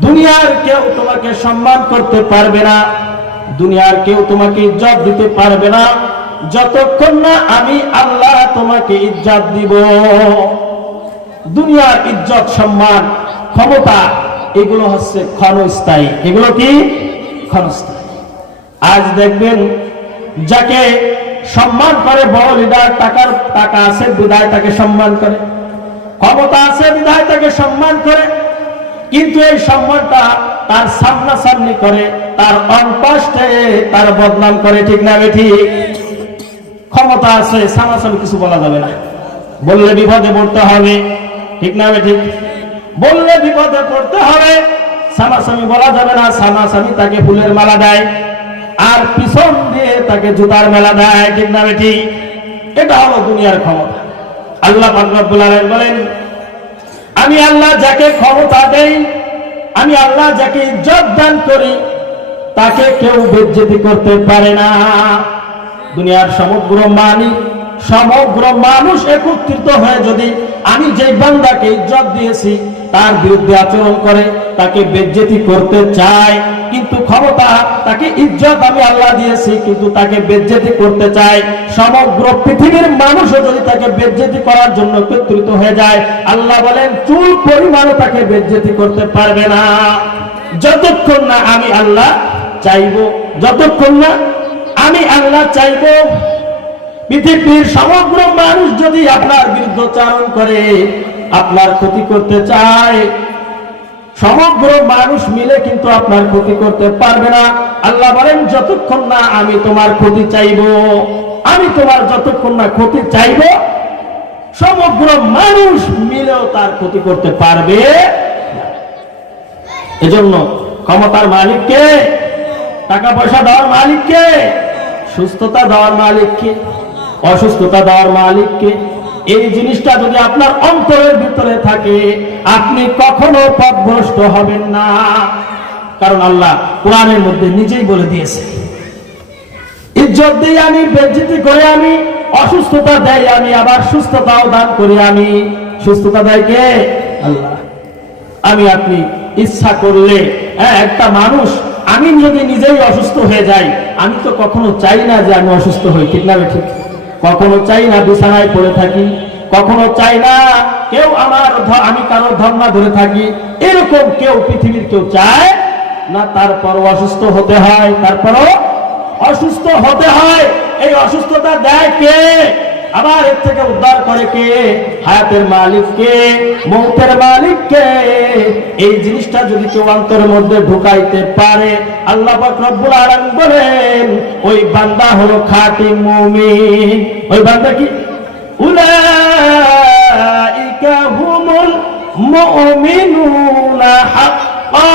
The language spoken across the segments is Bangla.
দুনিয়ার কেউ তোমাকে সম্মান করতে পারবে না। দুনিয়ার কেউ তোমাকে ইজ্জত দিতে পারবে না। যতক্ষণ না আমি আল্লাহ তোমাকে ইজ্জত দিব। দুনিয়ার ইজ্জত, সম্মান, ক্ষমতা, এগুলো হচ্ছে ক্ষণস্থায়ী। এগুলো কি? ক্ষণস্থায়ী। আজ দেখবেন যাকে সম্মান করে বড় লিডার টাকার টাকা আছে, বিদায় তাকে সম্মান করে। ক্ষমতা আছে বিদায় তাকে সম্মান করে, কিন্তু এই সম্মানটা তার সামনাসামনি করে, তার অনপাশে তার বদনাম করে, ঠিক না ঠিক ক্ষমতা আছে, সামনাসামনি কিছু বলা যাবে না। বললে বিপদে পড়তে হবে, ঠিক না ঠিক বললে বিপদে পড়তে হবে সামাসামি বলা যাবে না সামাসামি তাকে ফুলের মালা দেয়, আর পিছন দিয়ে তাকে জুতার মেলা দেয়, ঠিক না ঠিক এটা হলো দুনিয়ার ক্ষমতা। আল্লাহ বলেন, আমি আল্লাহ যাকে ক্ষমতা দেই, আমি আল্লাহ যাকে ইজ্জত দান করি, তাকে কেউ বেজ্জতি করতে পারে না। দুনিয়ার সমগ্র মানি, সমগ্র মানুষ একত্রিত হয়ে যদি আমি যে বান্দাকে ইজ্জত দিয়েছি, তার বিরুদ্ধে আচরণ করে তাকে বেজ্জতি করতে চায়, কিন্তু ক্ষমতা তাকে ইজ্জত আমি আল্লাহ দিয়েছি, কিন্তু তাকে বেজ্জতি করতে চায়। সমগ্র পৃথিবীর মানুষও যদি তাকে বেজ্জতি করার জন্য একত্রিত হয়ে যায়, আল্লাহ বলেন, চুল পরিমাণও তাকে বেজ্জতি করতে পারবে না। যতক্ষণ না আমি আল্লাহ চাইব, যতক্ষণ না আমি আল্লাহ চাইব, পৃথিবীর সমগ্র মানুষ যদি আপনার বিরুদ্ধ চারণ করে, আপনার ক্ষতি করতে চায় সমগ্র মানুষ মিলে কিন্তু আপনার ক্ষতি করতে পারবে না। আল্লাহ বলেন, যতক্ষণ না আমি তোমার ক্ষতি চাইব, আমি তোমার যতক্ষণ না ক্ষতি চাইব, সমগ্র মানুষ মিলেও তার ক্ষতি করতে পারবে এজন্য ক্ষমতার মালিককে টাকা পয়সা দেওয়ার মালিককে, সুস্থতা দেওয়ার মালিককে, অসুস্থতা দেওয়ার মালিককে এই জিনিসটা যদি আপনার অন্তরের ভিতরে থাকে, আপনি কখনো পথভ্রষ্ট হবেন না। কারণ আল্লাহ কোরআনের মধ্যে নিজেই বলে দিয়েছে, ইজ্জত দিয়ে আমি বেজ্জিতি করে আমি, অসুস্থতা দেয় আমি, আবার সুস্থতাও দান করি আমি। সুস্থতা দেয় কে? আল্লাহ। আমি আপনি ইচ্ছা করলে হ্যাঁ একটা মানুষ, আমি যদি নিজেই অসুস্থ হয়ে যাই, আমি তো কখনো চাই না যে আমি অসুস্থ হই, ঠিক না ঠিক? কখনো চাই না বিছানায় পড়ে থাকি, কখনো চাই না কেউ আমার আমি কারোর ধর্মা ধরে থাকি, এরকম কেউ পৃথিবীর কেউ চায় না, তারপরও অসুস্থ হতে হয়, তারপরও অসুস্থ হতে হয়। এই অসুস্থতা দেয় কে? আবার এর থেকে উদ্ধার করে কে? হায়াতের মালিক কে মৌতের মালিক কে এই জিনিসটা যদি কেউ অন্তরের মধ্যে ঢুকাইতে পারে, আল্লাহ রব্বুল আলামিন বলেন, ওই বান্দা হলো খাটি মুমিন। ওই বান্দা কি? উলাইকা হুমুল মুমিনুনা হাক্কা।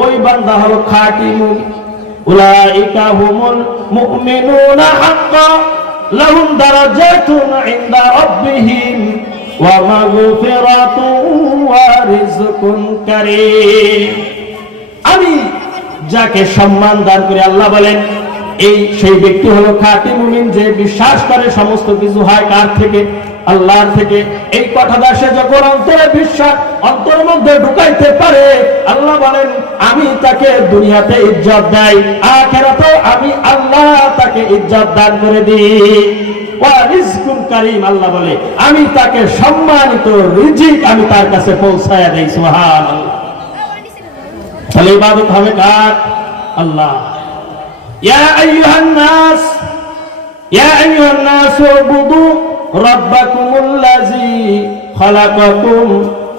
ওই বান্দা হলো খাঁটি মুমিন। আমি যাকে সম্মান দান করি, আল্লাহ বলেন, এই সেই ব্যক্তি হলো খাঁটি মুমিন, যে বিশ্বাস করে সমস্ত কিছু হয় কার থেকে? আল্লাহর থেকে। এই কথাটা সে যখন অন্তরে বিশ্বাস অন্তরের মধ্যে ঢুকাইতে পারে আল্লাহ বলেন, আমি তাকে দুনিয়াতে ইজ্জত দেয় আখেরাতেও আমি আল্লাহ তাকে ইজ্জত দান করে দিই। আমি তাকে সম্মানিত আমি তার কাছে পৌঁছায়া দেই ইবাদত হবে কার? আল্লাহ। ইয়া ইয়া আইয়ুহান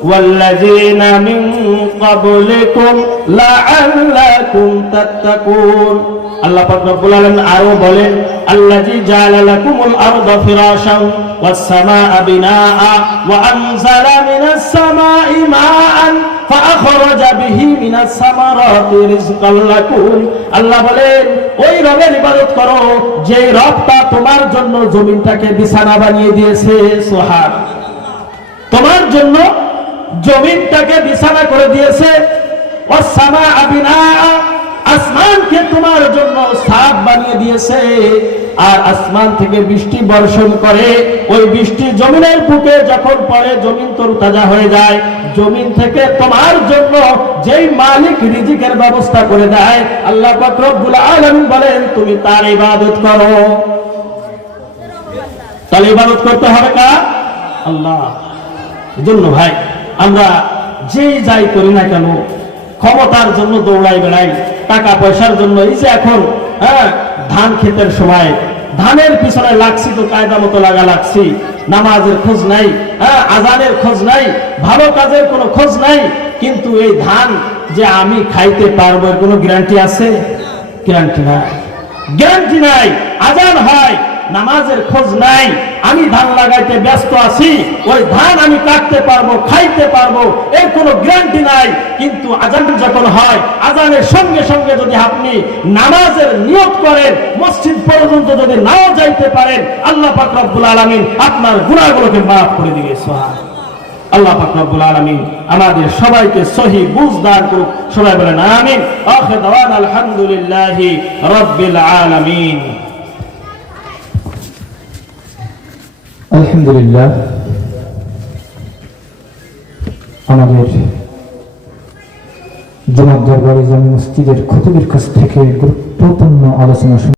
والذين من قبلكم لعلكم تتقون আল্লাহ পাক রব্বুল আলামিন আরো বলেন আল্লাযী জাআলা লাকুমুল আরদা ফিরাশান ওয়াস সামাআ বিনাআ ওয়া আনজালা মিনাস সামাই মাআন ফাআখরাজা বিহি মিনাস সামারাতি রিজকাল লাকুম আল্লাহ বলেন ওই রবের ইবাদত করো যে রবটা তোমার জন্য জমিনটাকে বিছানা বানিয়ে দিয়েছে সুবহান তোমার জন্য জমিনটাকে বিছানা করে দিয়েছে। আসমানকে তোমার জন্য সাপ বানিয়ে দিয়েছে। আর আসমান থেকে বৃষ্টি বর্ষণ করে। ওই বৃষ্টি জমিনের বুকে যখন পড়ে, জমিন তরুতাজা হয়ে যায়। জমিন থেকে তোমার জন্য যেই মালিক রিজিকের ব্যবস্থা করে দেয়, আল্লাহ পাক রব্বুল আলামিন বলেন, তুমি তার ইবাদত করো। তাহলে ইবাদত করতে হবে কা আল্লাহ। জন্য ভাই আমরা যেই যাই করি না কেন, ক্ষমতার জন্য দৌড়াই বেড়াই, টাকা পয়সার জন্য, এই যে এখন হ্যাঁ ধান ক্ষেতের সময়, ধানের পিছনে লাগছি তো কায়দা মতো লাগা লাগছি, নামাজের খোঁজ নাই হ্যাঁ আজানের খোঁজ নাই, ভালো কাজের কোনো খোঁজ নাই, কিন্তু এই ধান যে আমি খাইতে পারব এর কোনো গ্যারান্টি আছে? গ্যারান্টি নাই। গ্যারান্টি নাই। আজান হয়। নামাজের খোঁজ নাই, আমি ধান লাগাইতে ব্যস্ত আছি, ওই ধান আমি কাটতে পারব, খাইতে পারব, এর কোনো গ্যারান্টি নাই। কিন্তু আজান যখন হয়, আজানের সঙ্গে সঙ্গে যদি আপনি নামাজের নিয়োগ করেন, মসজিদ পর্যন্ত যদি নাও যাইতে পারেন, আল্লাহ পাক রব্বুল আলামিন আপনার গুনাহগুলোকে মাফ করে সোহান আল্লাহ পাক রব্বুল আলামিন আমাদের সবাইকে সহি বুঝ দান করুক। সবাই বলেন, আমিন। আখির দাওয়ান আলহামদুলিল্লাহি আলহামদুলিল্লাহ আমাদের জমাত দরবারে জামি মসজিদের খতিবের কাছ থেকে গুরুত্বপূর্ণ আলোচনা শুনে